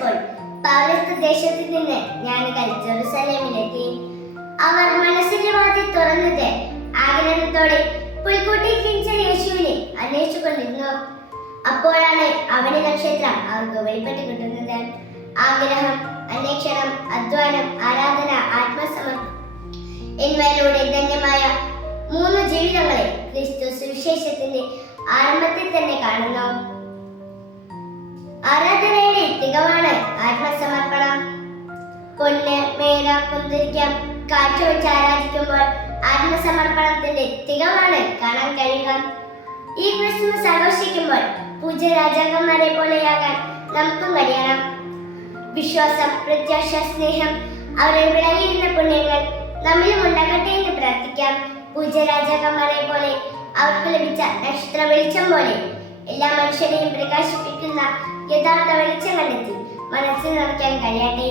വിജയിച്ചപ്പോൾ പൗലസ്ത് ദേശത്തു നിന്ന് ഞാൻ ജെറുസലേമിലെത്തി അവർ മനസ്സിന്റെ വാതിൽ തുറന്നത് ആഗ്രഹത്തോടെ പുൽക്കൂട്ടിൽ കിഞ്ച യേശുവിനെ അന്വേഷിച്ചുകൊണ്ടിരുന്നു. അപ്പോഴാണ് അവന്റെ നക്ഷത്രം അവർക്ക് വെളിപ്പെട്ട് കിട്ടുന്നത് ആഗ്രഹം അന്വേഷണം അധ്വാനം ആരാധന ആത്മസമർപ്പണം എന്നിവയിലൂടെ ധന്യമായ മൂന്ന് ജീവിതങ്ങളെ ക്രിസ്തു സുവിശേഷത്തിന്റെ ആരംഭത്തിൽ തന്നെ കാണുന്നു. തികവാണ് ആത്മസമർപ്പണം. പൊന്ന് മേല കുന്തിരിക്കം കാഴ്ച വെച്ച് ആത്മസമർപ്പണത്തിന്റെ തികവാണ് കാണാൻ കഴിയുക ഈ ക്രിസ്മസ് ആഘോഷിക്കുമ്പോൾ പൂജ രാജാക്കന്മാരെ പോലെയാകാൻ നമുക്കും കഴിയണം. വിശ്വാസം പ്രത്യാശ സ്നേഹം അവരെ വിളകിയിരുന്ന പുണ്യങ്ങൾ നമ്മിലും ഉണ്ടാകട്ടെ എന്ന് പ്രാർത്ഥിക്കാം. പൂജ രാജാക്കന്മാരെ പോലെ അവർക്ക് ലഭിച്ച നക്ഷത്ര വെളിച്ചം പോലെ എല്ലാ മനുഷ്യരെയും പ്രകാശിപ്പിക്കുന്ന യഥാർത്ഥ വെളിച്ചം കണ്ടെത്തി. മനസ്സിൽ നിറയ്ക്കാൻ കഴിയട്ടെ